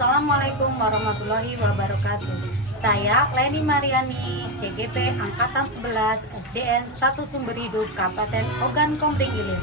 Assalamualaikum warahmatullahi wabarakatuh. Saya Leni Mariani, CGP Angkatan 11, SDN 1 Sumber Hidup, Kabupaten Ogan Komering Ilir.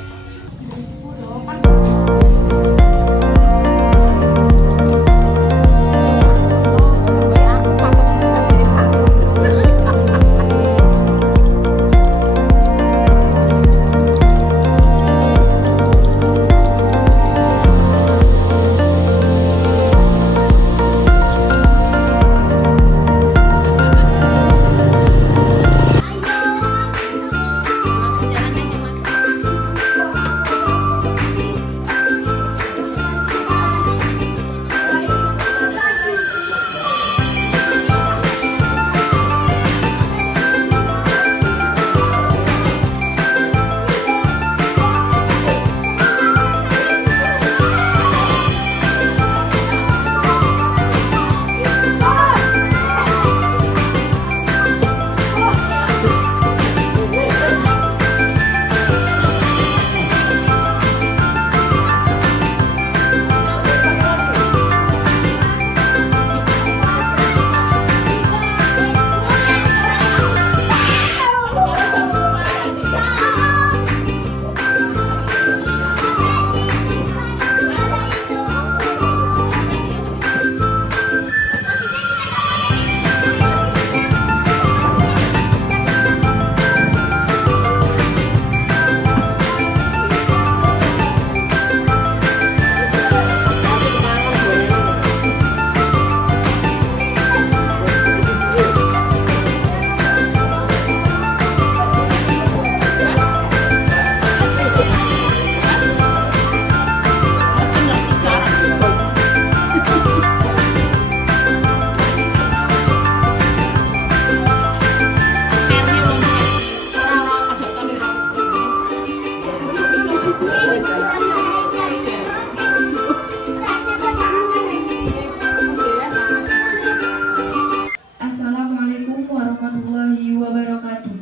Assalamualaikum warahmatullahi wabarakatuh.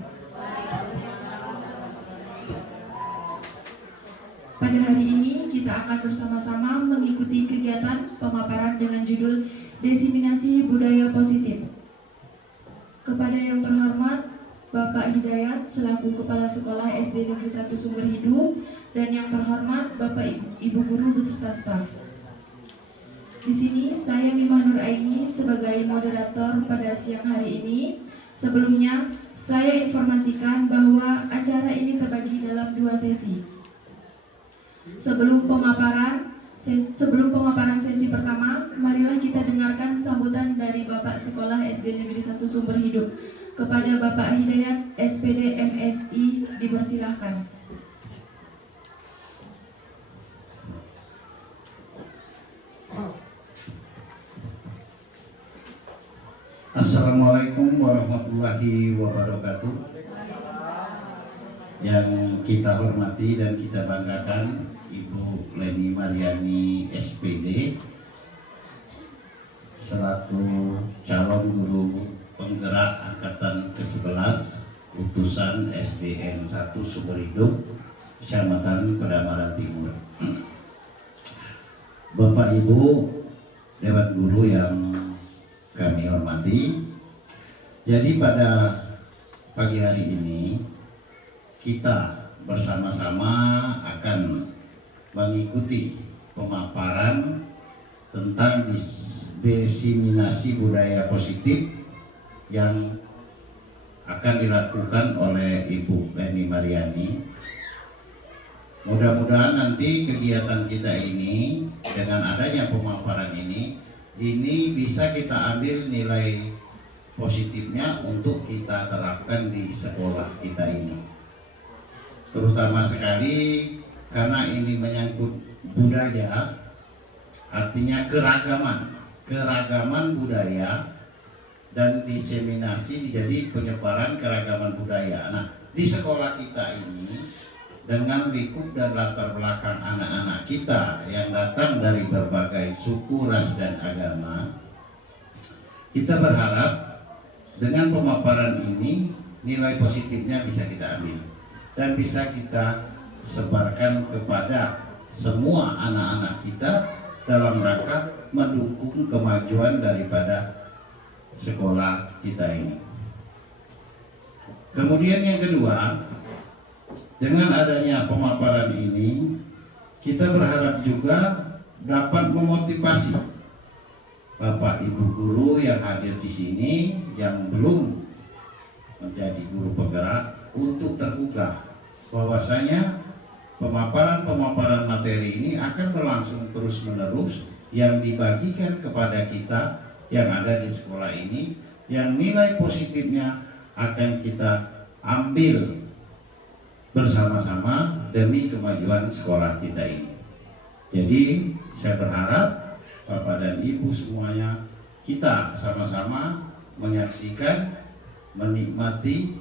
Pada hari ini kita akan bersama-sama mengikuti kegiatan pemaparan dengan judul Diseminasi Budaya Positif. Kepada yang terhormat Bapak Hidayat selaku Kepala Sekolah SD Negeri 1 Sumber Hidup dan yang terhormat Bapak Ibu Guru beserta staf. Di sini saya Mimah Nur Aini sebagai moderator pada siang hari ini. Sebelumnya saya informasikan bahwa acara ini terbagi dalam 2 sesi. Sebelum pemaparan sesi pertama, marilah kita dengarkan sambutan dari Bapak Sekolah SD Negeri 1 Sumber Hidup. Kepada Bapak Hidayat SPD MSI dipersilahkan. Assalamualaikum warahmatullahi wabarakatuh. Yang kita hormati dan kita banggakan Ibu Leni Mariani SPD selaku calon guru penggerak angkatan ke-11 utusan SDN 1 Sumber Hidup Kecamatan Pedamaran Timur. Bapak Ibu Dewan Guru yang kami hormati, jadi pada pagi hari ini kita bersama-sama akan mengikuti pemaparan tentang diseminasi budaya positif yang akan dilakukan oleh Ibu Leni Mariani. Mudah-mudahan nanti kegiatan kita ini dengan adanya pemaparan ini bisa kita ambil nilai positifnya untuk kita terapkan di sekolah kita ini. Terutama sekali karena ini menyangkut budaya, artinya keragaman budaya dan diseminasi jadi penyebaran keragaman budaya. Nah, di sekolah kita ini dengan lingkup dan latar belakang anak-anak kita yang datang dari berbagai suku, ras, dan agama, kita berharap dengan pemaparan ini nilai positifnya bisa kita ambil dan bisa kita sebarkan kepada semua anak-anak kita dalam rangka mendukung kemajuan daripada sekolah kita ini. Kemudian yang kedua, dengan adanya pemaparan ini, kita berharap juga dapat memotivasi Bapak Ibu guru yang hadir di sini yang belum menjadi guru penggerak untuk tergugah bahwasanya pemaparan materi ini akan berlangsung terus-menerus yang dibagikan kepada kita yang ada di sekolah ini, yang nilai positifnya akan kita ambil bersama-sama demi kemajuan sekolah kita ini. Jadi saya berharap Bapak dan Ibu semuanya, kita sama-sama menyaksikan, menikmati,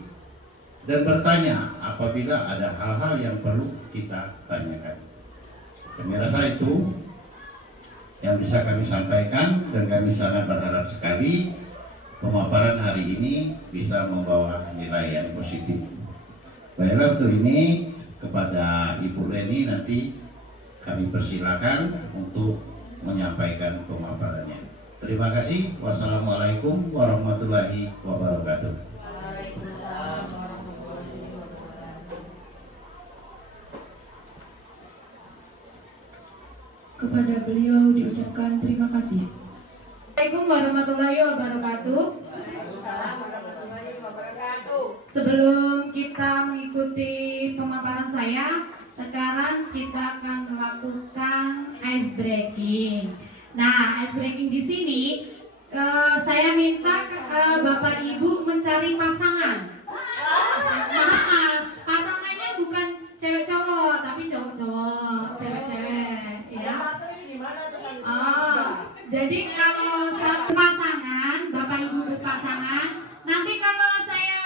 dan bertanya apabila ada hal-hal yang perlu kita tanyakan. Kami rasa itu yang bisa kami sampaikan, dan kami sangat berharap sekali pemaparan hari ini bisa membawa nilai yang positif. Baiklah, untuk ini kepada Ibu Leni nanti kami persilakan untuk menyampaikan pemaparannya. Terima kasih. Wassalamualaikum warahmatullahi wabarakatuh. Kepada beliau diucapkan terima kasih. Assalamualaikum warahmatullahi wabarakatuh. Sebelum kita mengikuti pemaparan saya, sekarang kita akan melakukan ice breaking. Nah, ice breaking di sini saya minta Bapak Ibu mencari pasangan. Maaf, pasangannya bukan cewek cowok, tapi cowok cowok, cewek-cewek, ya. Jadi kalau satu pasangan, Bapak Ibu berpasangan, nanti kalau saya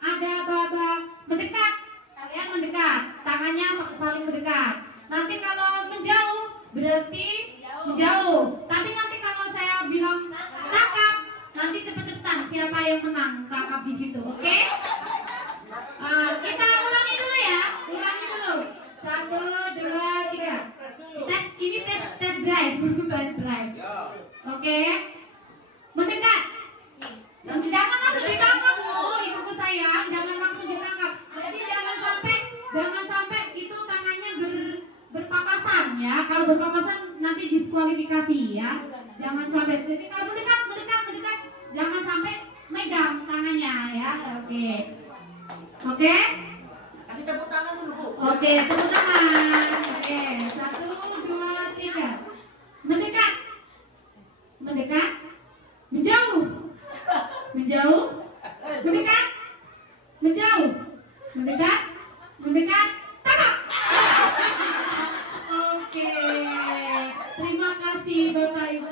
ada babak mendekat, kalian mendekat, tangannya saling mendekat. Nanti kalau menjauh, berarti menjauh. Tapi nanti kalau saya bilang tangkap, nanti cepet-cepetan siapa yang menang tangkap di situ, oke? Kita ulangi dulu ya, ulangi dulu. 1, 2, 3. Ini tes drive, tes drive. Oke, mendekat. Jangan langsung ditangkap, ibuku sayang, jangan langsung ditangkap. Jadi jangan sampai itu tangannya berpapasan ya. Kalau berpapasan nanti diskualifikasi ya. Jangan sampai. Jadi kalau mendekat, jangan sampai megang tangannya ya. Oke. Kasih tepuk tangan dulu, Bu. Oke, tepuk tangan. Oke, 1, 2, 3. Mendekat. Menjauh. Mendekat. Menjauh. Tangkap. Oke. Terima kasih Bapak Ibu.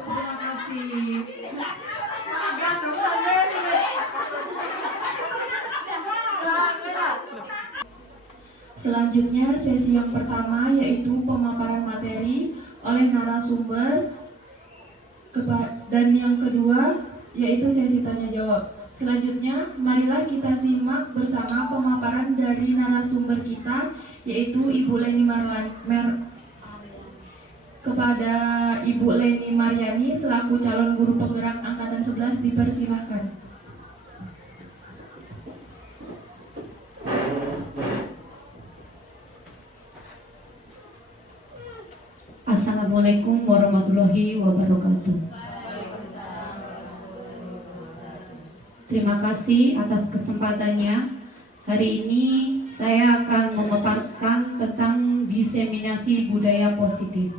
Terima kasih. Selanjutnya sesi yang pertama yaitu pemaparan materi oleh narasumber, dan yang kedua yaitu sesi tanya jawab. Selanjutnya marilah kita simak bersama pemaparan dari narasumber kita yaitu Ibu Leni kepada Ibu Leni Mariani selaku calon guru penggerak angkatan 11 dipersilahkan. Assalamualaikum warahmatullahi wabarakatuh. Terima kasih atas kesempatannya. Hari ini saya akan memaparkan tentang diseminasi budaya positif.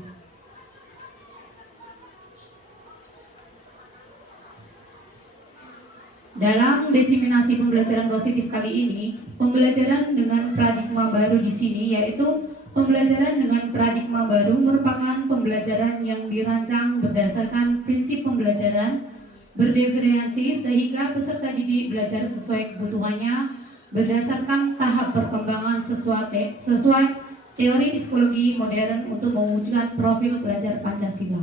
Dalam diseminasi pembelajaran positif kali ini, pembelajaran dengan paradigma baru di sini yaitu pembelajaran dengan paradigma baru merupakan pembelajaran yang dirancang berdasarkan prinsip pembelajaran berdiferensiasi sehingga peserta didik belajar sesuai kebutuhannya berdasarkan tahap perkembangan sesuai teori psikologi modern untuk mewujudkan profil belajar Pancasila.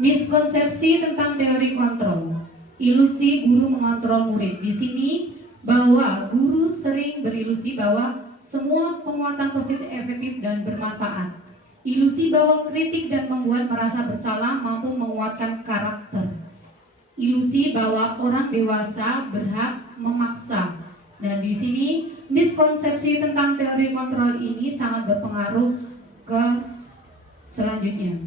Miskonsepsi tentang teori kontrol, ilusi guru mengontrol murid. Di sini bahwa guru sering berilusi bahwa Semua penguatan positif efektif dan bermanfaat. Ilusi bahwa kritik dan membuat merasa bersalah mampu menguatkan karakter. Ilusi bahwa orang dewasa berhak memaksa. Dan di sini miskonsepsi tentang teori kontrol ini sangat berpengaruh ke selanjutnya.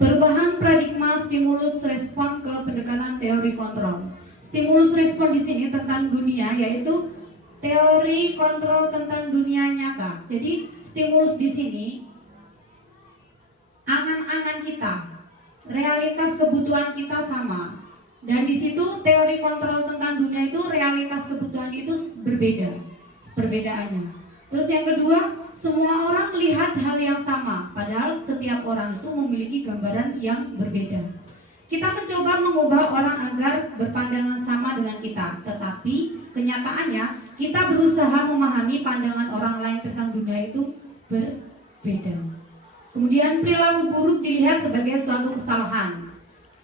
Perubahan paradigma stimulus respon ke pendekatan teori kontrol. Stimulus respon di sini tentang dunia, yaitu teori kontrol tentang dunia nyata. Jadi stimulus di sini angan-angan kita, realitas kebutuhan kita sama. Dan di situ teori kontrol tentang dunia itu realitas kebutuhan itu berbeda, perbedaannya. Terus yang kedua, semua orang melihat hal yang sama, padahal setiap orang itu memiliki gambaran yang berbeda. Kita mencoba mengubah orang agar berpandangan sama dengan kita, tetapi kenyataannya kita berusaha memahami pandangan orang lain tentang dunia itu berbeda. Kemudian perilaku buruk dilihat sebagai suatu kesalahan.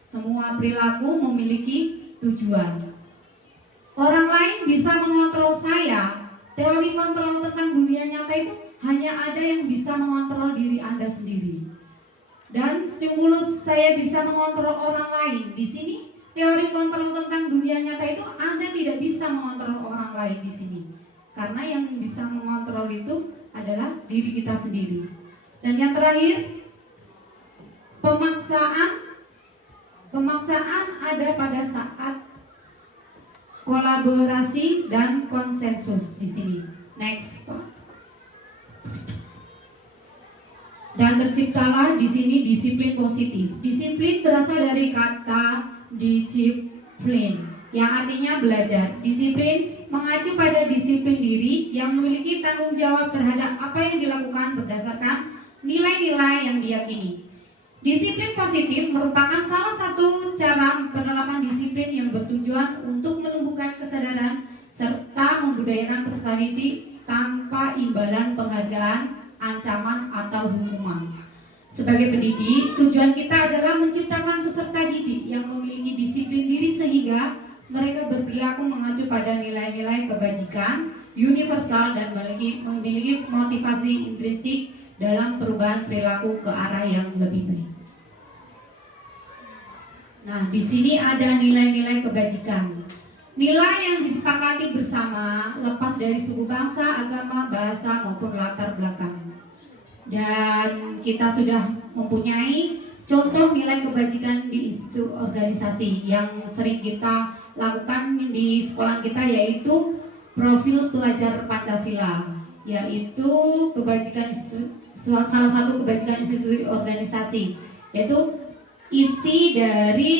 Semua perilaku memiliki tujuan. Orang lain bisa mengontrol saya. Teori kontrol tentang dunia nyata itu hanya ada yang bisa mengontrol diri Anda sendiri. Dan stimulus saya bisa mengontrol orang lain. Di sini teori kontrol tentang dunia nyata itu Anda tidak bisa mengontrol orang lain di sini. Karena yang bisa mengontrol itu adalah diri kita sendiri. Dan yang terakhir, pemaksaan. Pemaksaan ada pada saat kolaborasi dan konsensus di sini. Next, Pak. Dan terciptalah di sini disiplin positif. Disiplin berasal dari kata disiplin, yang artinya belajar. Disiplin mengacu pada disiplin diri yang memiliki tanggung jawab terhadap apa yang dilakukan berdasarkan nilai-nilai yang diyakini. Disiplin positif merupakan salah satu cara penerapan disiplin yang bertujuan untuk menumbuhkan kesadaran serta membudayakan peserta didik tanpa imbalan penghargaan, ancaman, atau hukuman. Sebagai pendidik, tujuan kita adalah menciptakan peserta didik yang memiliki disiplin diri sehingga mereka berperilaku mengacu pada nilai-nilai kebajikan, universal, dan memiliki motivasi intrinsik dalam perubahan perilaku ke arah yang lebih baik. Nah, di sini ada nilai-nilai kebajikan. Nilai yang disepakati bersama lepas dari suku bangsa, agama, bahasa, maupun latar belakang. Dan kita sudah mempunyai contoh nilai kebajikan di institut organisasi yang sering kita lakukan di sekolah kita, yaitu profil pelajar Pancasila, yaitu kebajikan salah satu kebajikan institut organisasi, yaitu isi dari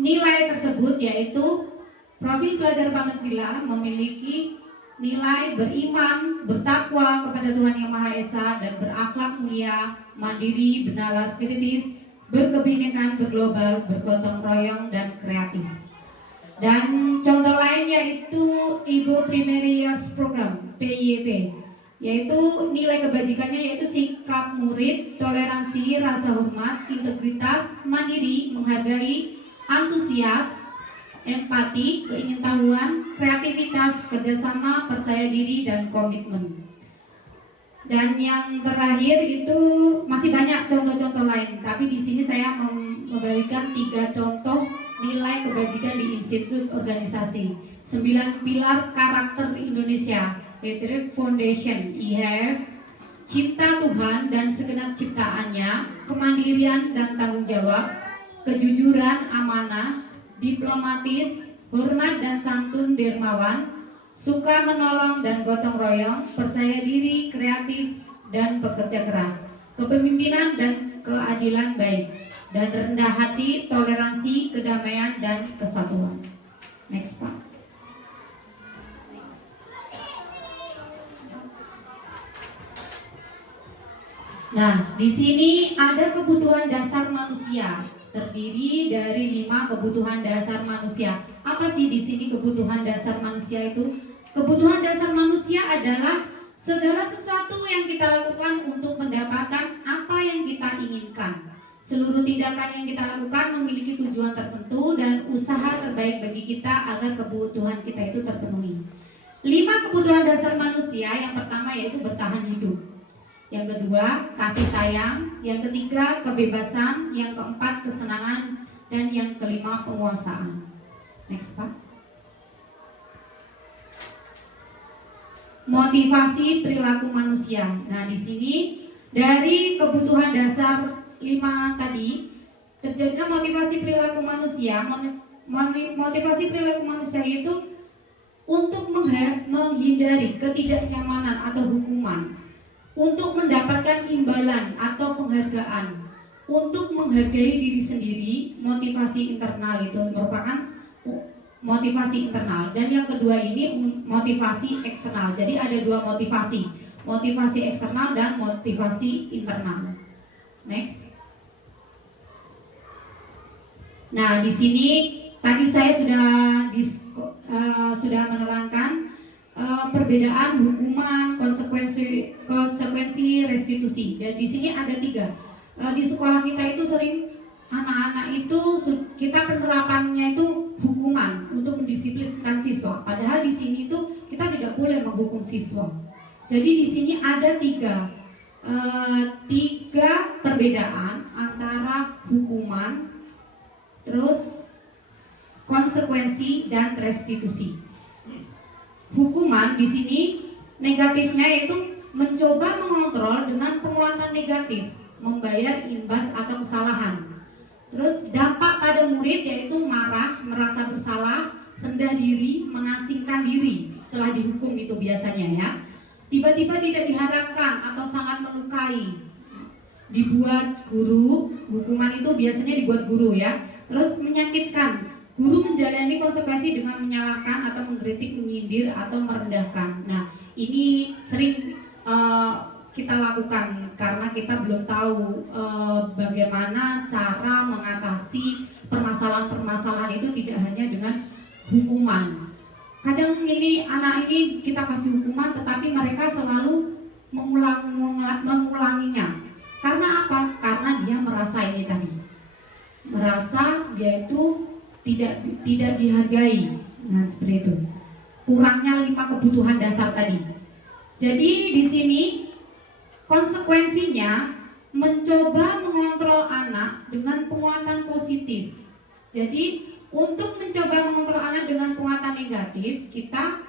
nilai tersebut, yaitu profil pelajar Pancasila memiliki nilai beriman, bertakwa kepada Tuhan Yang Maha Esa, dan berakhlak mulia, mandiri, bernalar kritis, berkebinekaan, berglobal, bergotong royong, dan kreatif. Dan contoh lain yaitu Ibu Primary Years Program (PYP), yaitu nilai kebajikannya yaitu sikap murid, toleransi, rasa hormat, integritas, mandiri, menghargai, antusias, empati, keingintahuan, kreativitas, kerjasama, percaya diri, dan komitmen. Dan yang terakhir itu masih banyak contoh-contoh lain, tapi di sini saya memberikan 3 contoh nilai kebajikan di institut organisasi. 9 pilar karakter Indonesia, yaitu foundation, IHF, cinta Tuhan dan segenap ciptaannya, kemandirian dan tanggung jawab, kejujuran, amanah, diplomatis, hormat dan santun, dermawan, suka menolong dan gotong royong, percaya diri, kreatif, dan bekerja keras, kepemimpinan dan keadilan baik, dan rendah hati, toleransi, kedamaian, dan kesatuan. Next, Pak. Nah, di sini ada kebutuhan dasar manusia, terdiri dari 5 kebutuhan dasar manusia. Apa sih di sini kebutuhan dasar manusia itu? Kebutuhan dasar manusia adalah segala sesuatu yang kita lakukan untuk mendapatkan apa yang kita inginkan. Seluruh tindakan yang kita lakukan memiliki tujuan tertentu dan usaha terbaik bagi kita agar kebutuhan kita itu terpenuhi. 5 kebutuhan dasar manusia. Yang pertama yaitu bertahan hidup. Yang kedua, kasih sayang. Yang ketiga, kebebasan. Yang keempat, kesenangan. Dan yang kelima, penguasaan. Next, Pak. Motivasi perilaku manusia. Nah, di sini dari kebutuhan dasar 5 tadi, terjadinya motivasi perilaku manusia. Motivasi perilaku manusia itu untuk menghindari ketidaknyamanan atau hukuman, untuk mendapatkan imbalan atau penghargaan, untuk menghargai diri sendiri. Motivasi internal itu merupakan motivasi internal. Dan yang kedua ini motivasi eksternal. Jadi ada 2 motivasi, motivasi eksternal dan motivasi internal. Next. Nah, di sini tadi saya sudah menerangkan perbedaan hukuman, konsekuensi, restitusi. Dan di sini ada 3. Di sekolah kita itu sering anak-anak itu kita penerapannya itu hukuman untuk mendisiplinkan siswa. Padahal di sini itu kita tidak boleh menghukum siswa. Jadi di sini ada 3 perbedaan antara hukuman, terus konsekuensi dan restitusi. Hukuman di sini negatifnya yaitu mencoba mengontrol dengan penguatan negatif, membayar imbas atau kesalahan. Terus dampak pada murid yaitu marah, merasa bersalah, rendah diri, mengasingkan diri setelah dihukum itu biasanya ya. Tiba-tiba tidak diharapkan atau sangat melukai. Dibuat guru, hukuman itu biasanya dibuat guru ya. Terus menyakitkan. Guru menjalani konsekuensi dengan menyalahkan atau mengkritik, menyindir atau merendahkan. Nah, ini sering kita lakukan karena kita belum tahu bagaimana cara mengatasi permasalahan-permasalahan itu tidak hanya dengan hukuman. Kadang ini anak ini kita kasih hukuman tetapi mereka selalu mengulanginya. Karena apa? Karena dia merasa ini tadi. Merasa dia itu tidak dihargai. Nah, seperti itu. Kurangnya 5 kebutuhan dasar tadi. Jadi di sini konsekuensinya mencoba mengontrol anak dengan penguatan positif. Jadi untuk mencoba mengontrol anak dengan penguatan negatif, kita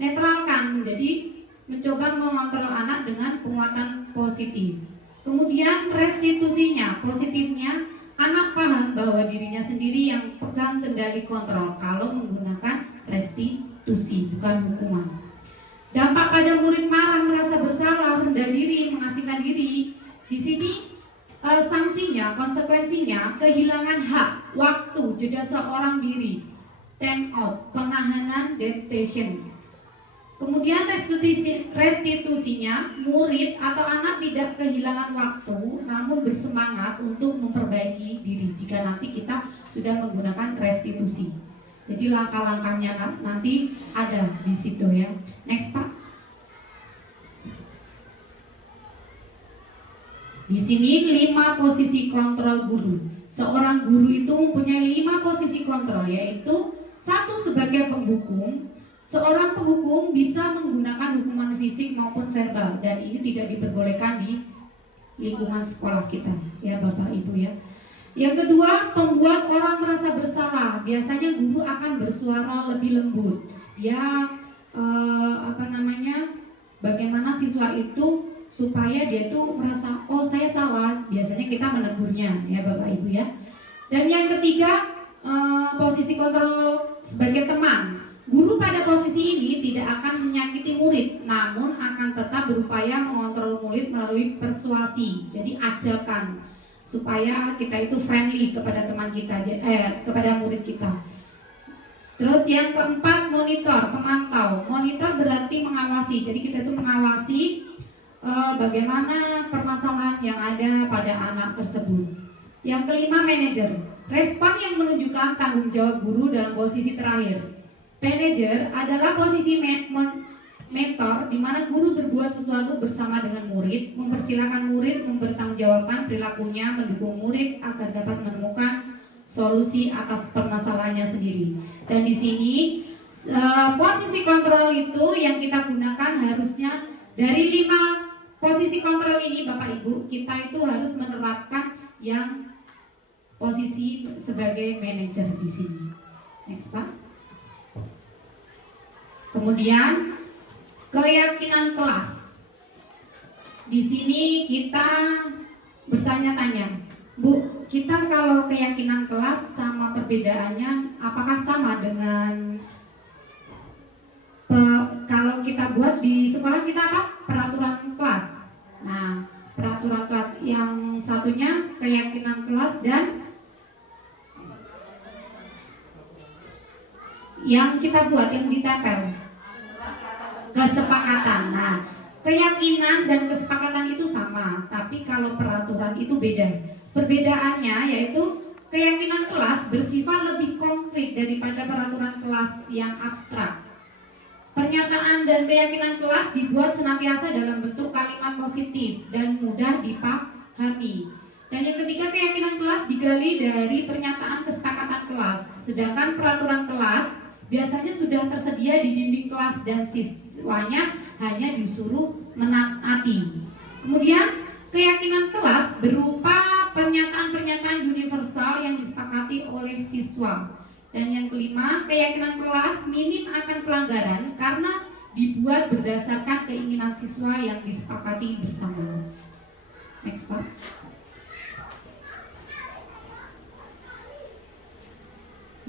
netralkan. Jadi mencoba mengontrol anak dengan penguatan positif. Kemudian restitusinya, positifnya anak paham bahwa dirinya sendiri yang pegang kendali kontrol kalau menggunakan restitusi, bukan hukuman. Dampak pada murid marah, merasa bersalah, rendah diri, mengasingkan diri. Di sini sanksinya, konsekuensinya kehilangan hak, waktu, jeda seorang diri, time out, penahanan, detention. Kemudian restitusinya, murid atau anak tidak kehilangan waktu, namun bersemangat untuk memperbaiki diri jika nanti kita sudah menggunakan restitusi. Jadi langkah-langkahnya nanti ada di situ ya. Next, Pak. Di sini 5 posisi kontrol guru. Seorang guru itu mempunyai 5 posisi kontrol, yaitu 1 sebagai penghukum. Seorang penghukum bisa menggunakan hukuman fisik maupun verbal, dan ini tidak diperbolehkan di lingkungan sekolah kita, ya Bapak Ibu ya. Yang kedua, pembuat orang merasa bersalah. Biasanya guru akan bersuara lebih lembut. Dia bagaimana siswa itu supaya dia itu merasa, oh saya salah. Biasanya kita menegurnya, ya Bapak Ibu ya. Dan yang ketiga, posisi kontrol sebagai teman. Guru pada posisi ini tidak akan menyakiti murid, namun akan tetap berupaya mengontrol murid melalui persuasi. Jadi ajakan supaya kita itu friendly kepada teman kita, kepada murid kita. Terus yang keempat, monitor, pemantau. Monitor berarti mengawasi. Jadi kita itu mengawasi bagaimana permasalahan yang ada pada anak tersebut. Yang kelima, manajer. Respon yang menunjukkan tanggung jawab guru dalam posisi terakhir. Manager adalah posisi mentor di mana guru berbuat sesuatu bersama dengan murid, mempersilahkan murid mempertanggungjawabkan perilakunya, mendukung murid agar dapat menemukan solusi atas permasalahannya sendiri. Dan di sini Posisi kontrol itu yang kita gunakan harusnya dari 5 posisi kontrol ini Bapak Ibu, kita itu harus menerapkan yang posisi sebagai manajer di sini. Next Pak. Kemudian keyakinan kelas. Di sini kita bertanya-tanya, Bu, kita kalau keyakinan kelas sama perbedaannya apakah sama dengan kalau kita buat di sekolah kita apa? Peraturan kelas. Nah, peraturan kelas yang satunya keyakinan kelas dan yang kita buat yang ditempel kesepakatan. Nah, keyakinan dan kesepakatan itu sama, tapi kalau peraturan itu beda. Perbedaannya yaitu keyakinan kelas bersifat lebih konkret daripada peraturan kelas yang abstrak. Pernyataan dan keyakinan kelas dibuat senantiasa dalam bentuk kalimat positif dan mudah dipahami. Dan yang ketiga, keyakinan kelas digali dari pernyataan kesepakatan kelas. Sedangkan peraturan kelas biasanya sudah tersedia di dinding kelas dan siswanya hanya disuruh menaati. Kemudian keyakinan kelas berupa pernyataan-pernyataan universal yang disepakati oleh siswa. Dan yang kelima, keyakinan kelas minim akan pelanggaran karena dibuat berdasarkan keinginan siswa yang disepakati bersama. Next Pak.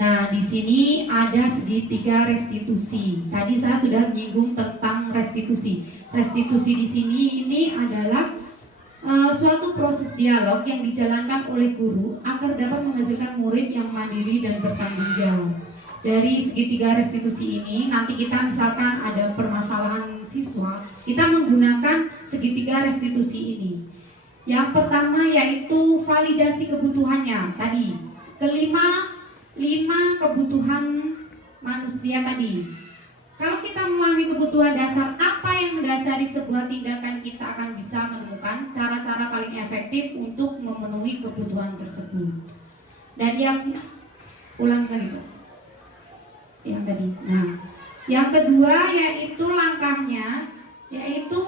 Nah, di sini ada segitiga restitusi. Tadi saya sudah menyinggung tentang restitusi. Restitusi di sini ini adalah suatu proses dialog yang dijalankan oleh guru agar dapat menghasilkan murid yang mandiri dan bertanggung jawab. Dari segitiga restitusi ini, nanti kita misalkan ada permasalahan siswa, kita menggunakan segitiga restitusi ini. Yang pertama yaitu validasi kebutuhannya tadi. Kelima, 5 kebutuhan manusia tadi. Kalau kita memahami kebutuhan dasar, apa yang mendasari sebuah tindakan, kita akan bisa menemukan cara-cara paling efektif untuk memenuhi kebutuhan tersebut. Dan yang ulang kali Pak. Yang tadi. Nah, yang kedua yaitu langkahnya yaitu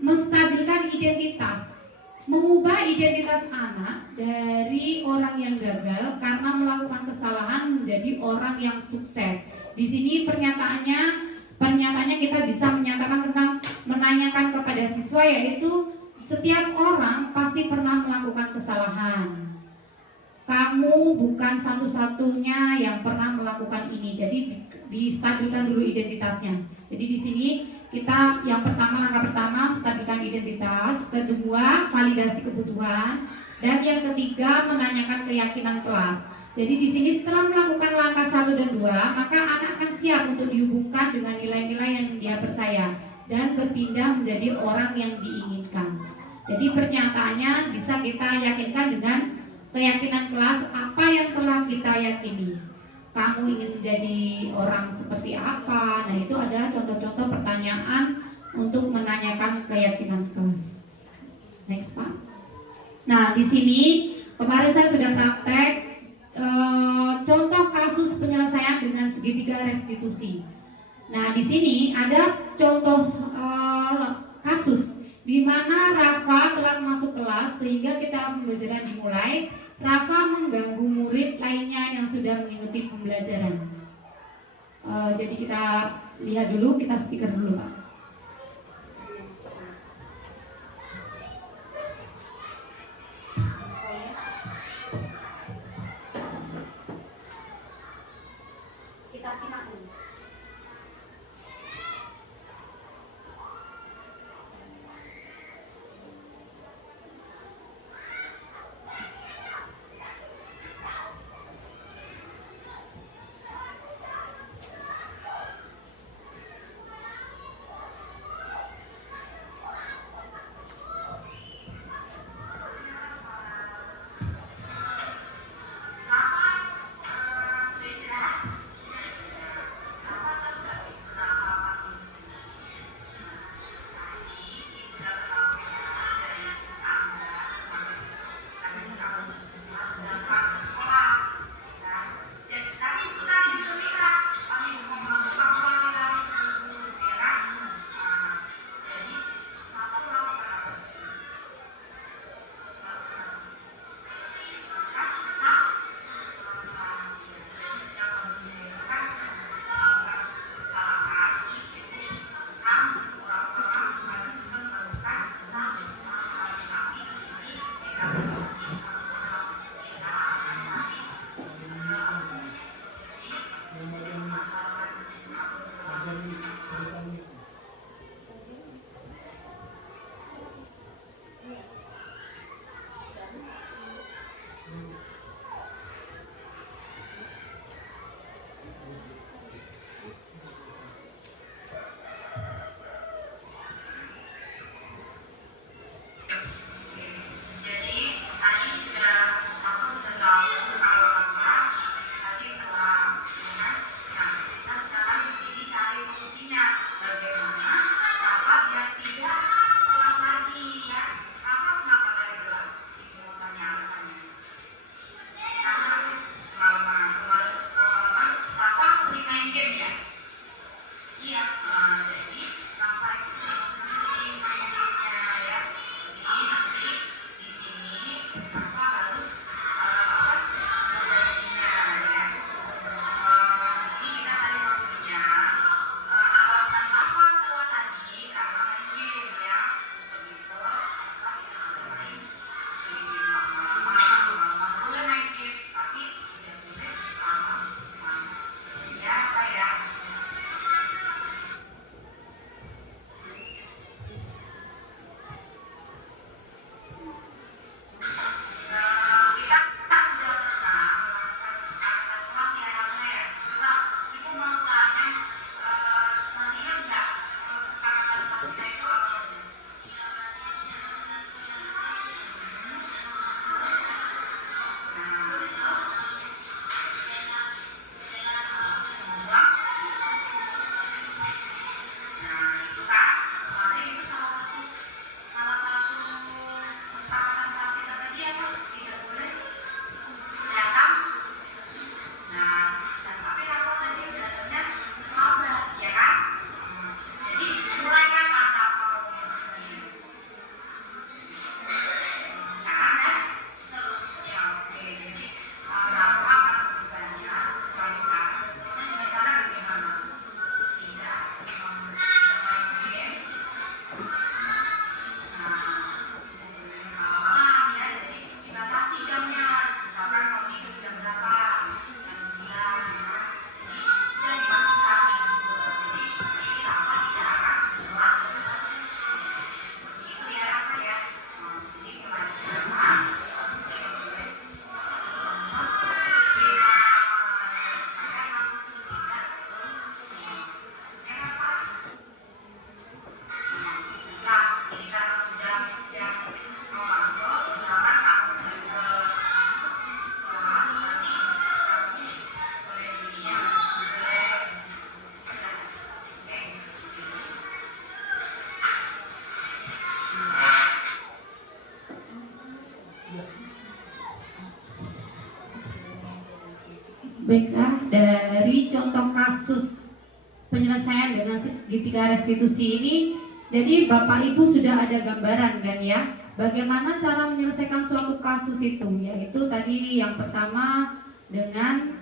menstabilkan identitas. Mengubah identitas anak dari orang yang gagal karena melakukan kesalahan menjadi orang yang sukses. Di sini pernyataannya kita bisa menyatakan tentang menanyakan kepada siswa yaitu setiap orang pasti pernah melakukan kesalahan. Kamu bukan satu-satunya yang pernah melakukan ini. Jadi distabilkan dulu identitasnya. Jadi di sini kita yang pertama, langkah pertama stabilkan identitas, kedua validasi kebutuhan, dan yang ketiga menanyakan keyakinan kelas. Jadi di sini setelah melakukan langkah 1 dan 2, maka anak akan siap untuk dihubungkan dengan nilai-nilai yang dia percaya dan berpindah menjadi orang yang diinginkan. Jadi pernyataannya bisa kita yakinkan dengan keyakinan kelas apa yang telah kita yakini. Kamu ingin menjadi orang seperti apa? Nah, itu adalah contoh-contoh pertanyaan untuk menanyakan keyakinan kelas. Next Pak. Nah, di sini kemarin saya sudah praktek contoh kasus penyelesaian dengan segitiga restitusi. Nah, di sini ada contoh kasus di mana Rafa telah masuk kelas sehingga kita pembelajaran dimulai. Rafa mengganggu murid lainnya yang sudah mengikuti pembelajaran. Jadi kita lihat dulu, kita speaker dulu Pak. Kita simak dulu. Baiklah, dari contoh kasus penyelesaian dengan segitiga restitusi ini, jadi Bapak Ibu sudah ada gambaran kan ya, bagaimana cara menyelesaikan suatu kasus itu, yaitu tadi yang pertama dengan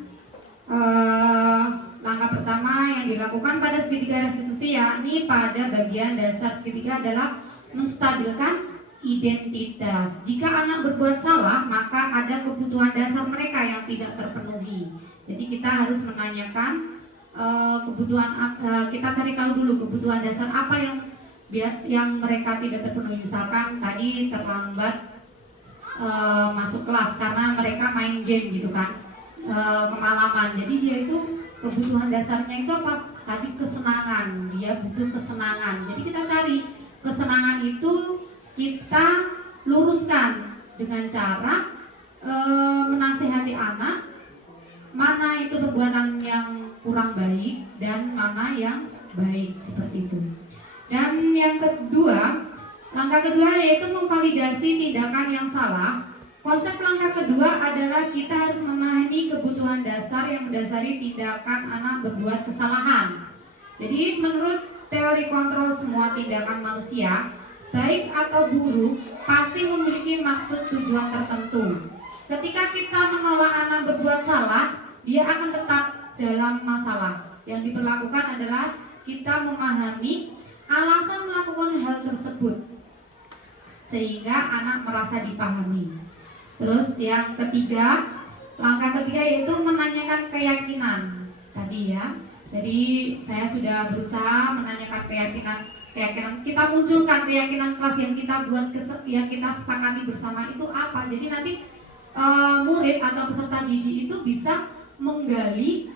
langkah pertama yang dilakukan pada segitiga restitusi, yakni pada bagian dasar segitiga adalah menstabilkan identitas. Jika anak berbuat salah, maka ada kebutuhan dasar mereka yang tidak terpenuhi. Jadi kita harus menanyakan kebutuhan, kita cari tahu dulu kebutuhan dasar apa yang mereka tidak terpenuhi. Misalkan tadi terlambat masuk kelas karena mereka main game gitu kan, kemalaman. Jadi dia itu kebutuhan dasarnya itu apa? Tadi kesenangan, dia butuh kesenangan. Jadi kita cari kesenangan itu, kita luruskan dengan cara menasehati anak mana itu perbuatan yang kurang baik dan mana yang baik, seperti itu. Dan yang kedua, langkah kedua yaitu memvalidasi tindakan yang salah. Konsep langkah kedua adalah kita harus memahami kebutuhan dasar yang mendasari tindakan anak berbuat kesalahan. Jadi menurut teori kontrol semua tindakan manusia, baik atau buruk, pasti memiliki maksud tujuan tertentu. Ketika kita menolak anak berbuat salah, dia akan tetap dalam masalah. Yang diperlakukan adalah kita memahami alasan melakukan hal tersebut, sehingga anak merasa dipahami. Terus yang ketiga, langkah ketiga yaitu menanyakan keyakinan. Tadi ya, jadi saya sudah berusaha menanyakan keyakinan. Kita munculkan keyakinan kelas yang kita buat, yang kita sepakati bersama itu apa. Jadi nanti murid atau peserta didik itu bisa menggali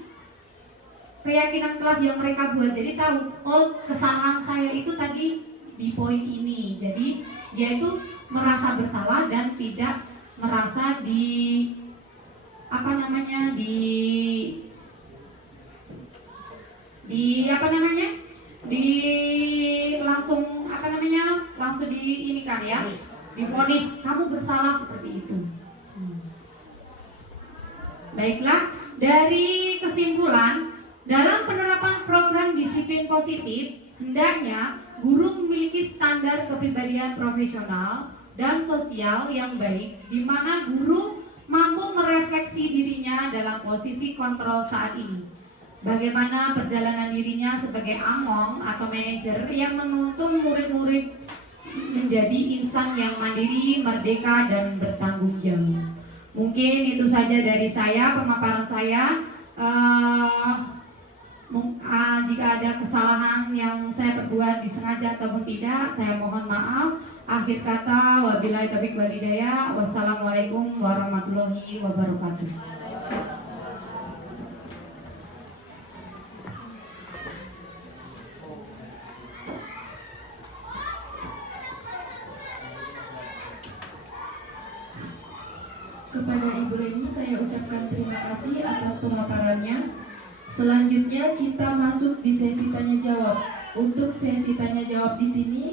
keyakinan kelas yang mereka buat. Jadi tahu, oh kesalahan saya itu tadi di poin ini. Jadi dia itu merasa bersalah dan tidak merasa di langsung diinikan ya, divonis kamu bersalah seperti itu. Baiklah, dari kesimpulan, dalam penerapan program disiplin positif, hendaknya guru memiliki standar kepribadian profesional dan sosial yang baik, di mana guru mampu merefleksi dirinya dalam posisi kontrol saat ini. Bagaimana perjalanan dirinya sebagai among atau manajer yang menuntun murid-murid menjadi insan yang mandiri, merdeka, dan bertanggung jawab. Mungkin itu saja dari saya, pemaparan saya. Jika ada kesalahan yang saya perbuat disengaja ataupun tidak, saya mohon maaf. Akhir kata, wabillahi taufiq wal hidayah. Wassalamualaikum warahmatullahi wabarakatuh. Kepada Ibu Leni saya ucapkan terima kasih atas pemaparannya. Selanjutnya kita masuk di sesi tanya jawab. Untuk sesi tanya jawab di sini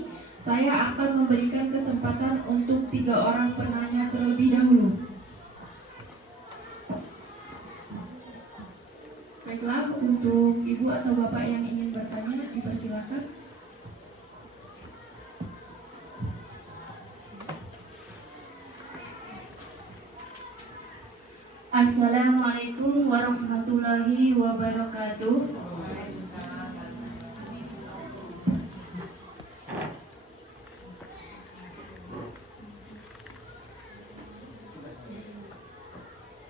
saya akan memberikan kesempatan untuk 3 orang penanya terlebih dahulu. Baiklah, untuk Ibu atau Bapak yang ingin bertanya dipersilakan. Assalamualaikum warahmatullahi wabarakatuh.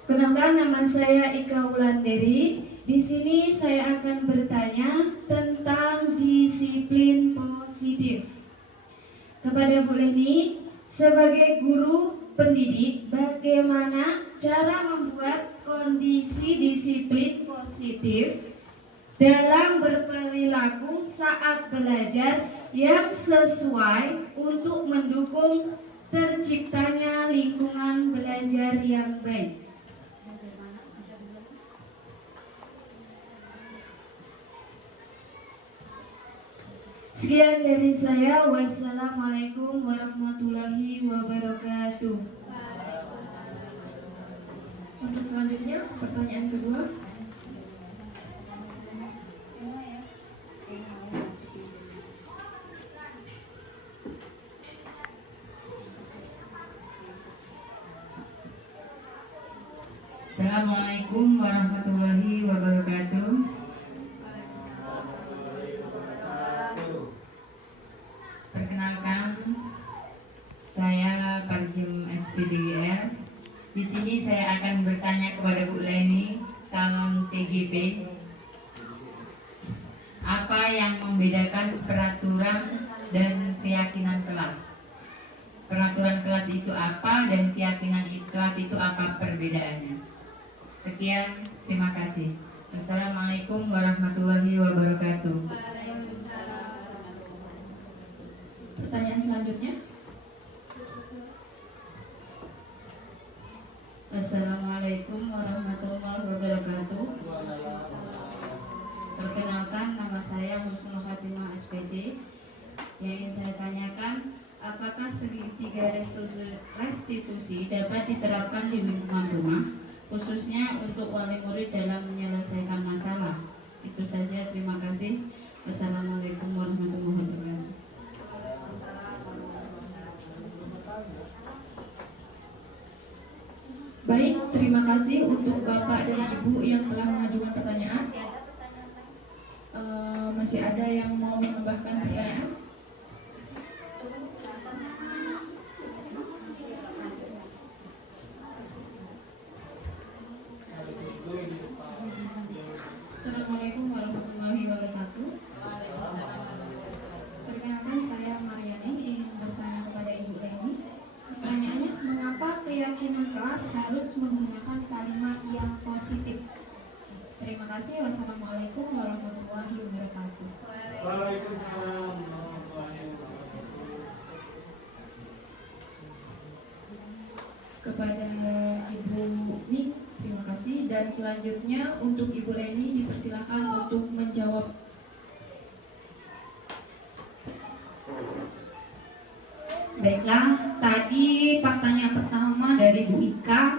Kenalkan, nama saya Ika Wulandari. Di sini saya akan bertanya tentang disiplin positif. Kepada Bu Leni, sebagai guru pendidik, bagaimana cara membuat kondisi disiplin positif dalam berperilaku saat belajar yang sesuai untuk mendukung terciptanya lingkungan belajar yang baik? Sekian dari saya. Wassalamualaikum warahmatullahi wabarakatuh. Untuk selanjutnya, pertanyaan kedua. Assalamualaikum warahmatullahi wabarakatuh. Perkenalkan, saya Parjim SPDGR. Di sini saya akan bertanya kepada Bu Leni, calon CGP, apa yang membedakan peraturan dan keyakinan kelas? Peraturan kelas itu apa dan keyakinan kelas itu apa perbedaannya? Sekian, terima kasih. Assalamualaikum warahmatullahi wabarakatuh. Pertanyaan selanjutnya. Assalamualaikum warahmatullahi wabarakatuh. Perkenalkan, nama saya Husnul Khatimah SPD. Yang ingin saya tanyakan, apakah segitiga restitusi dapat diterapkan di lingkungan rumah, khususnya untuk wali murid dalam menyelesaikan masalah? Itu saja, terima kasih. Wassalamualaikum warahmatullahi wabarakatuh. Baik, terima kasih untuk Bapak dan Ibu yang telah mengajukan pertanyaan. Masih ada yang mau menambahkan pertanyaan? Assalamualaikum warahmatullahi wabarakatuh. Perkenalkan, saya Mariani, ingin bertanya kepada Ibu Leni. Pertanyaannya, mengapa keyakinan kelas harus menggunakan kalimat yang positif? Terima kasih. Wassalamualaikum warahmatullahi wabarakatuh. Waalaikumsalam warahmatullahi wabarakatuh. Kepada Ibu Ning, terima kasih. Dan selanjutnya untuk Ibu Leni dipersilakan untuk menjawab. Baiklah, tadi pertanyaan pertama dari Bu Ika.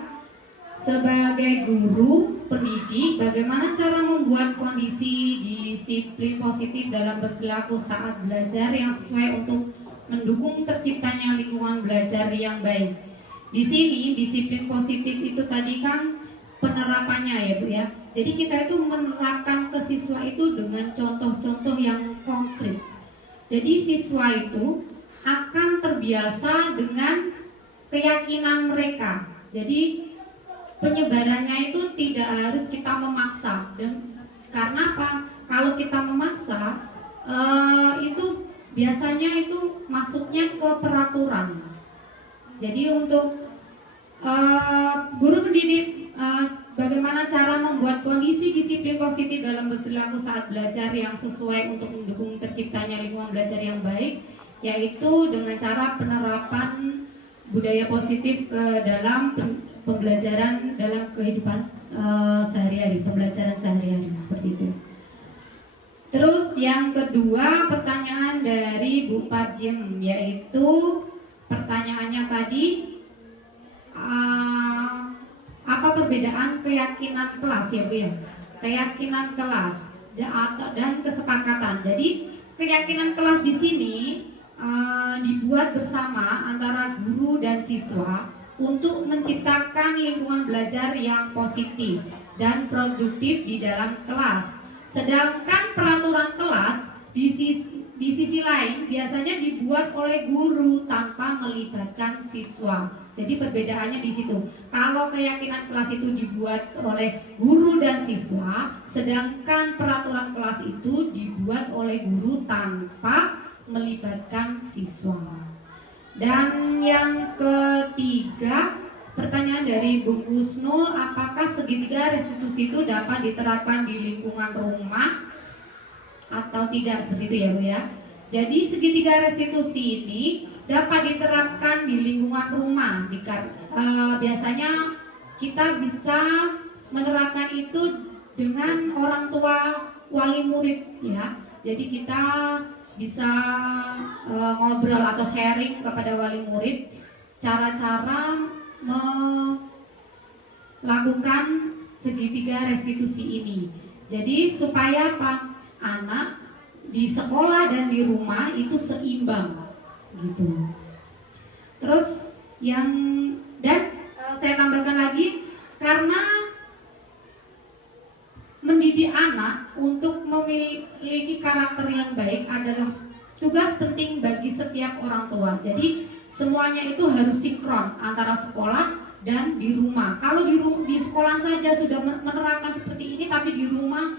Sebagai guru pendidik, bagaimana cara membuat kondisi disiplin positif dalam berperilaku saat belajar yang sesuai untuk mendukung terciptanya lingkungan belajar yang baik? Di sini disiplin positif itu tadi kan penerapannya ya Bu ya. Jadi kita itu menerapkan ke siswa itu dengan contoh-contoh yang konkret. Jadi siswa itu akan terbiasa dengan keyakinan mereka. Jadi penyebarannya itu tidak harus kita memaksa. Dan karena apa? Kalau kita memaksa itu biasanya itu masuknya ke peraturan. Jadi untuk guru pendidik, bagaimana cara membuat kondisi disiplin positif dalam berperilaku saat belajar yang sesuai untuk mendukung terciptanya lingkungan belajar yang baik, yaitu dengan cara penerapan budaya positif ke dalam pembelajaran dalam kehidupan sehari-hari, pembelajaran sehari-hari seperti itu. Terus yang kedua, pertanyaan dari Bu Parjim, yaitu pertanyaannya tadi, apa perbedaan keyakinan kelas ya Bu ya? Keyakinan kelas dan kesepakatan. Jadi keyakinan kelas di sini dibuat bersama antara guru dan siswa untuk menciptakan lingkungan belajar yang positif dan produktif di dalam kelas. Sedangkan peraturan kelas di sisi lain biasanya dibuat oleh guru tanpa melibatkan siswa. Jadi perbedaannya di situ. Kalau keyakinan kelas itu dibuat oleh guru dan siswa, sedangkan peraturan kelas itu dibuat oleh guru tanpa melibatkan siswa. Dan yang ketiga, pertanyaan dari Bung Husnul, apakah segitiga restitusi itu dapat diterapkan di lingkungan rumah atau tidak, seperti itu ya Bu ya. Jadi segitiga restitusi ini dapat diterapkan di lingkungan rumah. Biasanya kita bisa menerapkan itu dengan orang tua wali murid ya. Jadi kita bisa ngobrol atau sharing kepada wali murid cara-cara lakukan segitiga restitusi ini. Jadi supaya apa? Anak di sekolah dan di rumah itu seimbang gitu. Terus saya tambahkan lagi, karena mendidik anak untuk memiliki karakter yang baik adalah tugas penting bagi setiap orang tua. Jadi semuanya itu harus sinkron antara sekolah dan di rumah. Kalau di sekolah saja sudah menerapkan seperti ini, tapi di rumah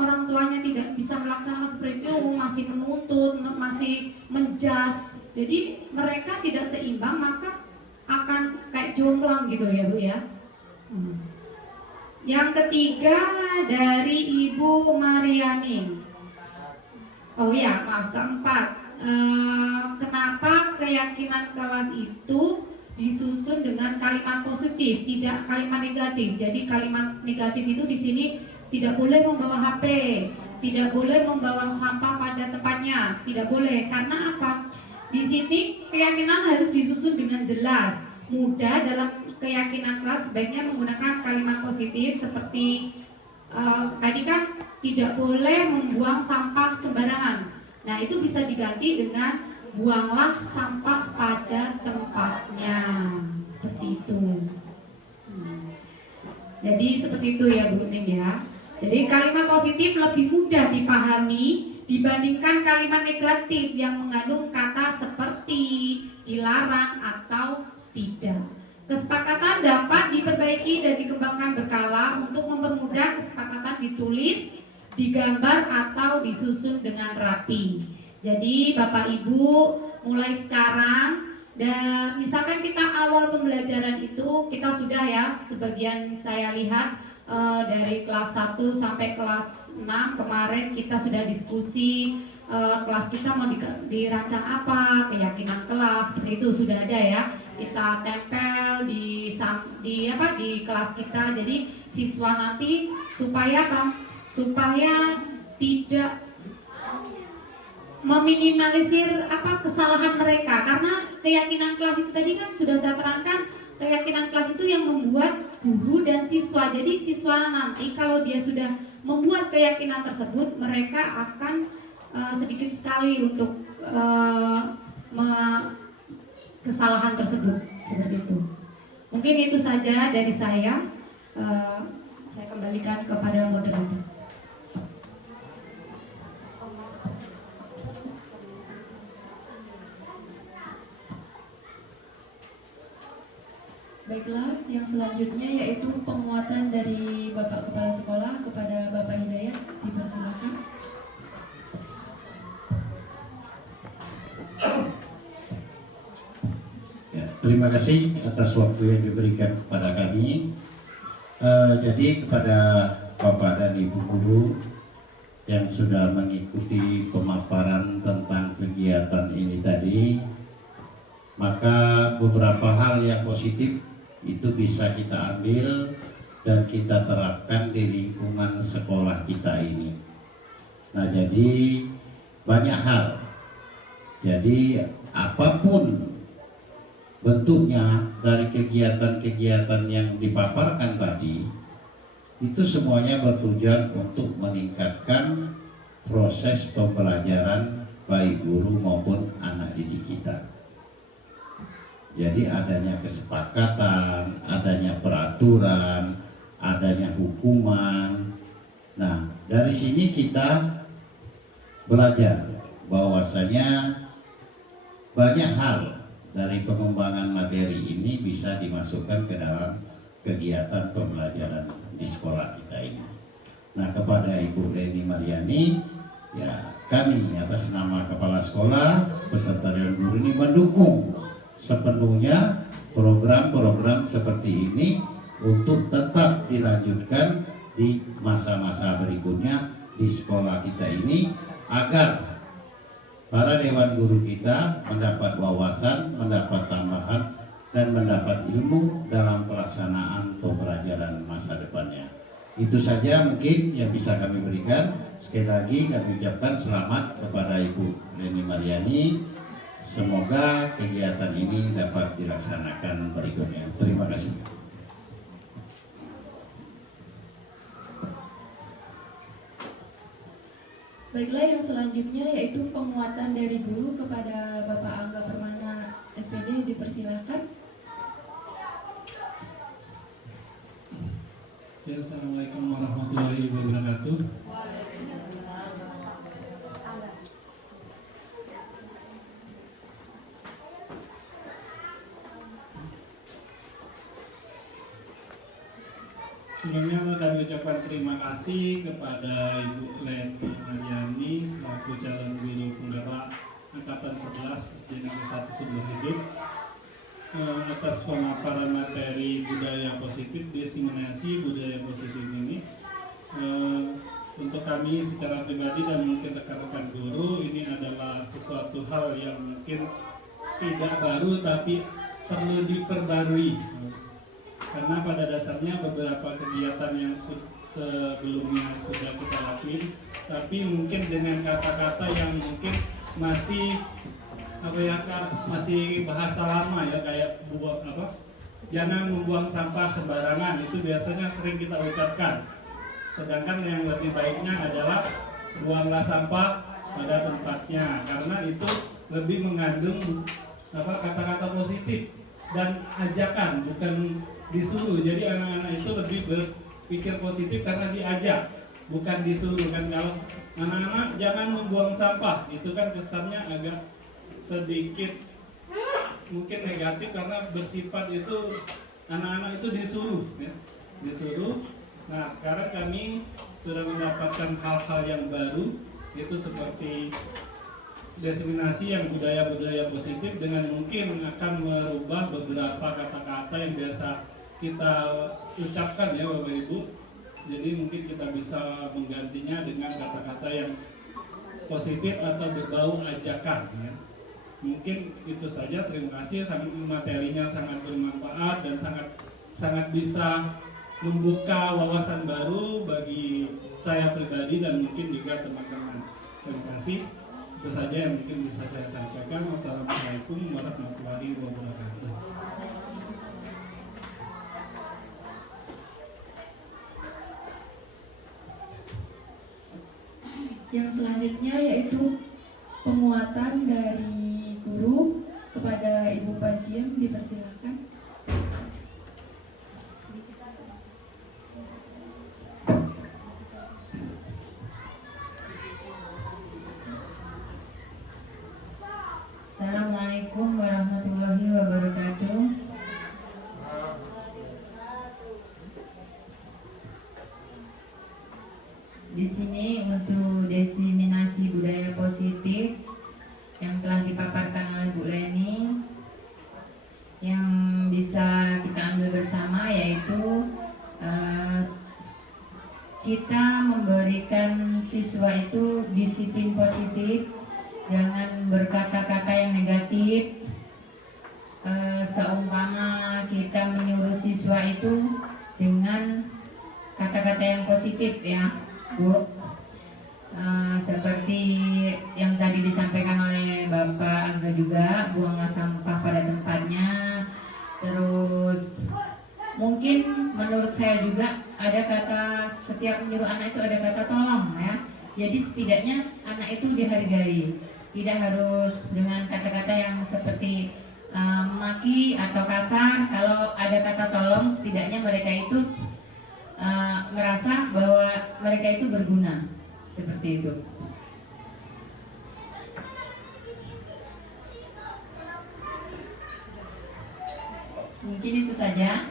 orang tuanya tidak bisa melaksanakan seperti itu, masih menuntut, masih menjas, jadi mereka tidak seimbang, maka akan kayak jomplang gitu ya Bu ya. Yang ketiga dari Ibu Mariani. Oh ya, maaf, keempat, kenapa keyakinan kelas itu disusun dengan kalimat positif, tidak kalimat negatif. Jadi kalimat negatif itu di sini tidak boleh membawa HP, tidak boleh membawa sampah pada tempatnya, tidak boleh. Karena apa? Di sini keyakinan harus disusun dengan jelas, mudah. Dalam keyakinan kelas sebaiknya menggunakan kalimat positif seperti tadi kan, tidak boleh membuang sampah sembarangan. Nah, itu bisa diganti dengan buanglah sampah pada tempatnya, seperti itu. Jadi seperti itu ya Bu Ning ya. Jadi kalimat positif lebih mudah dipahami dibandingkan kalimat negatif yang mengandung kata seperti, dilarang, atau tidak. Kesepakatan dapat diperbaiki dan dikembangkan berkala untuk mempermudah kesepakatan ditulis, digambar, atau disusun dengan rapi. Jadi Bapak Ibu mulai sekarang, dan misalkan kita awal pembelajaran itu kita sudah ya, sebagian saya lihat dari kelas 1 sampai kelas 6 kemarin kita sudah diskusi kelas kita mau dirancang apa, keyakinan kelas seperti itu sudah ada ya, kita tempel di kelas kita. Jadi siswa nanti supaya apa? Supaya tidak meminimalisir kesalahan mereka, karena keyakinan kelas itu tadi kan sudah saya terangkan, keyakinan kelas itu yang membuat guru dan siswa. Jadi siswa nanti kalau dia sudah membuat keyakinan tersebut, mereka akan sedikit sekali untuk kesalahan tersebut, seperti itu. Mungkin itu saja dari saya. Saya kembalikan kepada moderator. Baiklah, yang selanjutnya yaitu penguatan dari Bapak Kepala Sekolah kepada Bapak Hidayat, dipersilakan. Ya, terima kasih atas waktu yang diberikan kepada kami. Jadi kepada Bapak dan Ibu guru yang sudah mengikuti pemaparan tentang kegiatan ini tadi, maka beberapa hal yang positif itu bisa kita ambil dan kita terapkan di lingkungan sekolah kita ini. Nah, jadi banyak hal. Jadi apapun bentuknya dari kegiatan-kegiatan yang dipaparkan tadi, itu semuanya bertujuan untuk meningkatkan proses pembelajaran baik guru maupun anak didik kita. Jadi adanya kesepakatan, adanya peraturan, adanya hukuman. Nah, dari sini kita belajar bahwasanya banyak hal dari pengembangan materi ini bisa dimasukkan ke dalam kegiatan pembelajaran di sekolah kita ini. Nah, kepada Ibu Reni Mariani, ya kami atas nama Kepala Sekolah beserta Dewan Guru ini mendukung sepenuhnya program-program seperti ini untuk tetap dilanjutkan di masa-masa berikutnya di sekolah kita ini, agar para dewan guru kita mendapat wawasan, mendapat tambahan, dan mendapat ilmu dalam pelaksanaan pembelajaran masa depannya. Itu saja mungkin yang bisa kami berikan. Sekali lagi kami ucapkan selamat kepada Ibu Reni Mariani. Semoga kegiatan ini dapat dilaksanakan berikutnya. Terima kasih. Baiklah, yang selanjutnya yaitu penguatan dari guru kepada Bapak Angga Permana SPD, dipersilakan. Ya, Assalamualaikum warahmatullahi wabarakatuh. Sebelumnya kami ucapkan terima kasih kepada Ibu Leti Mariani selaku calon guru penggerak Angkatan 11 SD Negeri 1 Sebelum Hidup atas pemaparan materi budaya positif, diseminasi budaya positif ini. Untuk kami secara pribadi dan mungkin rekan-rekan guru, ini adalah sesuatu hal yang mungkin tidak baru tapi perlu diperbarui. Karena pada dasarnya beberapa kegiatan yang sebelumnya sudah kita lakuin, tapi mungkin dengan kata-kata yang mungkin masih masih bahasa lama ya, kayak jangan membuang sampah sembarangan, itu biasanya sering kita ucapkan. Sedangkan yang lebih baiknya adalah buanglah sampah pada tempatnya, karena itu lebih mengandung kata-kata positif dan ajakan, bukan disuruh. Jadi anak-anak itu lebih berpikir positif karena diajak, bukan disuruh kan. Kalau anak-anak jangan membuang sampah, itu kan kesannya agak sedikit mungkin negatif karena bersifat itu anak-anak itu disuruh ya. Disuruh. Nah, sekarang kami sudah mendapatkan hal-hal yang baru, itu seperti diseminasi yang budaya-budaya positif, dengan mungkin akan merubah beberapa kata-kata yang biasa kita ucapkan ya Bapak Ibu. Jadi mungkin kita bisa menggantinya dengan kata-kata yang positif atau berbau ajakan ya. Mungkin itu saja. Terima kasih. Materinya sangat bermanfaat dan sangat bisa membuka wawasan baru bagi saya pribadi dan mungkin juga teman-teman. Terima kasih. Itu saja yang mungkin bisa saya sampaikan. Wassalamualaikum warahmatullahi wabarakatuh. Yang selanjutnya yaitu penguatan dari guru kepada Ibu Panjiem, dipersilakan. Assalamualaikum warahmatullahi wabarakatuh. Di sini untuk diseminasi budaya positif yang telah dipaparkan oleh Bu Leni, yang bisa kita ambil bersama yaitu kita memberikan siswa itu disiplin positif, jangan berkata-kata yang negatif. Seumpama kita menyuruh siswa itu dengan kata-kata yang positif ya Bu, seperti yang tadi disampaikan oleh Bapak Angga juga, buanglah sampah pada tempatnya. Terus mungkin menurut saya juga ada kata, setiap menyuruh anak itu ada kata tolong ya. Jadi setidaknya anak itu dihargai, tidak harus dengan kata-kata yang seperti maki atau kasar. Kalau ada kata tolong, setidaknya mereka itu merasa bahwa mereka itu berguna, seperti itu. Mungkin itu saja.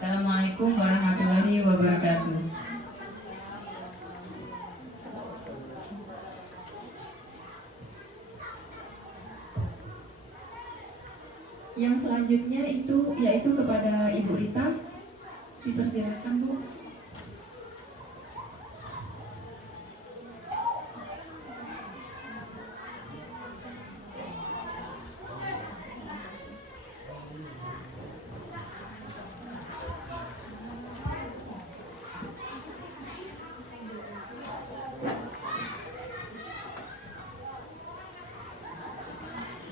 Assalamualaikum warahmatullahi wabarakatuh. Yang selanjutnya yaitu kepada Ibu Rita, dipersilakan Bu.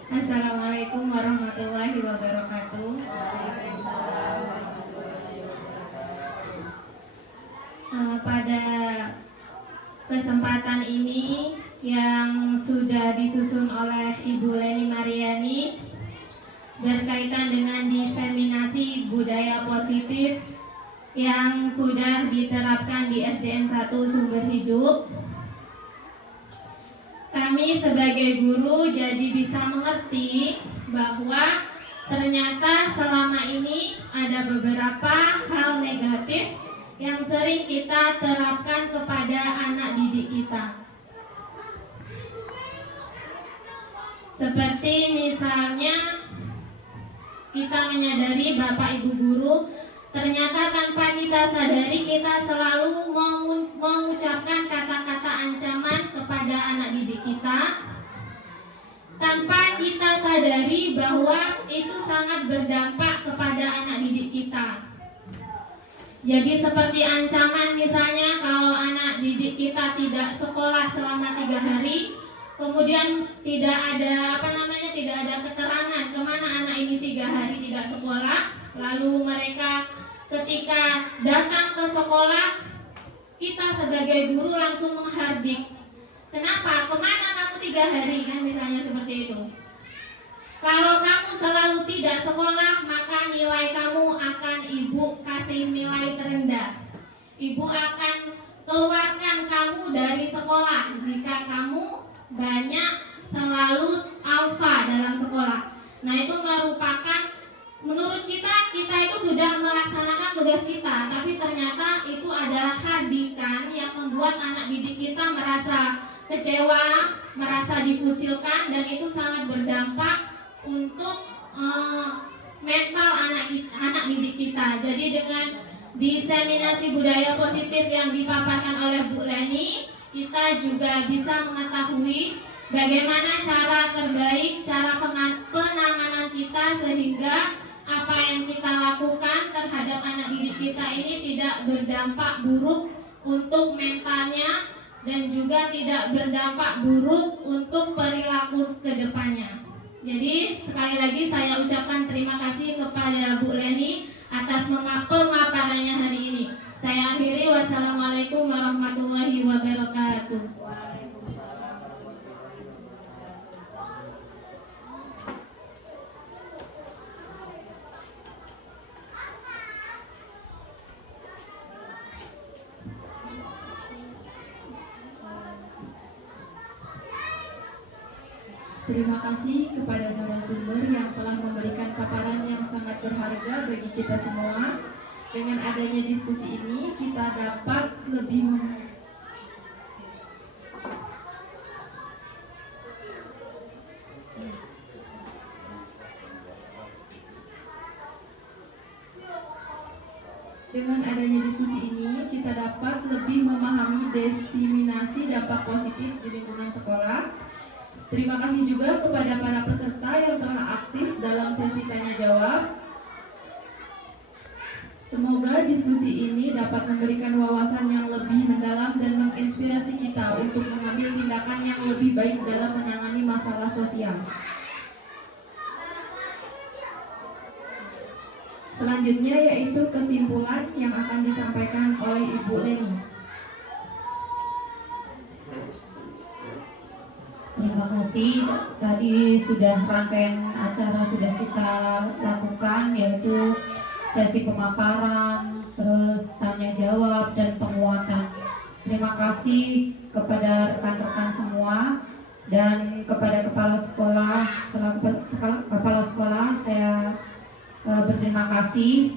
Assalamualaikum warahmatullahi wabarakatuh. Pada kesempatan ini yang sudah disusun oleh Ibu Leni Mariani berkaitan dengan diseminasi budaya positif yang sudah diterapkan di SDN 1 Sumber Hidup. Kami sebagai guru jadi bisa mengerti bahwa ternyata selama ini ada beberapa hal negatif yang sering kita terapkan kepada anak didik kita. Seperti misalnya kita menyadari Bapak Ibu guru, ternyata tanpa kita sadari kita selalu mengucapkan kata-kata ancaman kepada anak didik kita, tanpa kita sadari bahwa itu sangat berdampak kepada anak didik kita. Jadi seperti ancaman misalnya kalau anak didik kita tidak sekolah selama 3 hari, kemudian tidak ada keterangan kemana anak ini 3 hari tidak sekolah, lalu mereka ketika datang ke sekolah, kita sebagai guru langsung menghardik, kenapa, kemana kamu 3 hari, kan misalnya seperti itu. Kalau kamu selalu tidak sekolah, maka nilai kamu akan ibu kasih nilai terendah. Ibu akan keluarkan kamu dari sekolah jika kamu banyak selalu alfa dalam sekolah. Nah, itu merupakan, menurut kita itu sudah melaksanakan tugas kita, tapi ternyata itu adalah hadikan yang membuat anak didik kita merasa kecewa, merasa dikucilkan, dan itu sangat berdampak untuk mental anak didik kita. Jadi dengan diseminasi budaya positif yang dipaparkan oleh Bu Leni, kita juga bisa mengetahui bagaimana cara terbaik, cara penanganan kita sehingga apa yang kita lakukan terhadap anak didik kita ini tidak berdampak buruk untuk mentalnya dan juga tidak berdampak buruk untuk perilaku kedepannya. Jadi sekali lagi saya ucapkan terima kasih kepada Bu Leni atas pemaparannya hari ini. Saya akhiri, wassalamualaikum warahmatullahi wabarakatuh. Terima kasih kepada narasumber yang telah memberikan paparan yang sangat berharga bagi kita semua. Dengan adanya diskusi ini, kita dapat lebih memahami diseminasi dampak positif di lingkungan sekolah. Terima kasih juga kepada para peserta yang telah aktif dalam sesi tanya jawab. Semoga diskusi ini dapat memberikan wawasan yang lebih mendalam dan menginspirasi kita untuk mengambil tindakan yang lebih baik dalam menangani masalah sosial. Selanjutnya yaitu kesimpulan yang akan disampaikan oleh Ibu Leni. Terima kasih. Tadi sudah rangkaian acara sudah kita lakukan, yaitu sesi pemaparan, terus tanya jawab dan penguatan. Terima kasih kepada rekan-rekan semua dan kepada kepala sekolah. Selaku kepala sekolah saya berterima kasih.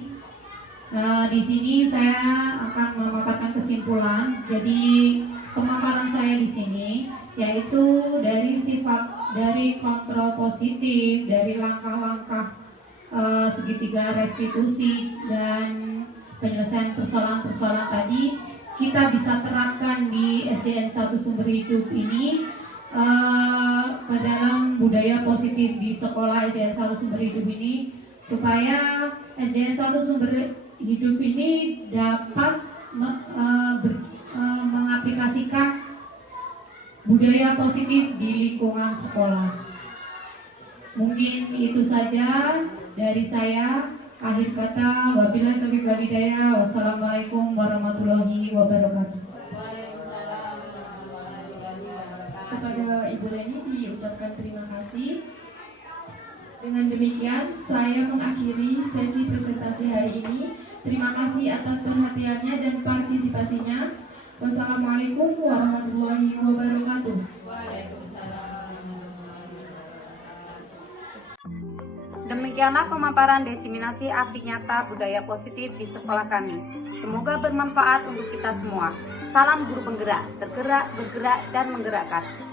Di sini saya akan memaparkan kesimpulan. Jadi pemaparan saya di sini yaitu dari kontrol positif, dari langkah-langkah segitiga restitusi dan penyelesaian persoalan-persoalan tadi kita bisa terapkan di SDN 1 Sumber Hidup ini ke dalam budaya positif di sekolah SDN 1 Sumber Hidup ini, supaya SDN 1 Sumber Hidup ini dapat mengaplikasikan budaya positif di lingkungan sekolah. Mungkin itu saja dari saya. Akhir kata, wabillahi taufiq wal hidayah. Wassalamualaikum warahmatullahi wabarakatuh. kepada Ibu Leni diucapkan terima kasih. Dengan demikian, saya mengakhiri sesi presentasi hari ini. Terima kasih atas perhatiannya dan partisipasinya. Wassalamualaikum warahmatullahi wabarakatuh. Demikianlah pemaparan diseminasi aksi nyata budaya positif di sekolah kami. Semoga bermanfaat untuk kita semua. Salam guru penggerak, tergerak, bergerak, dan menggerakkan.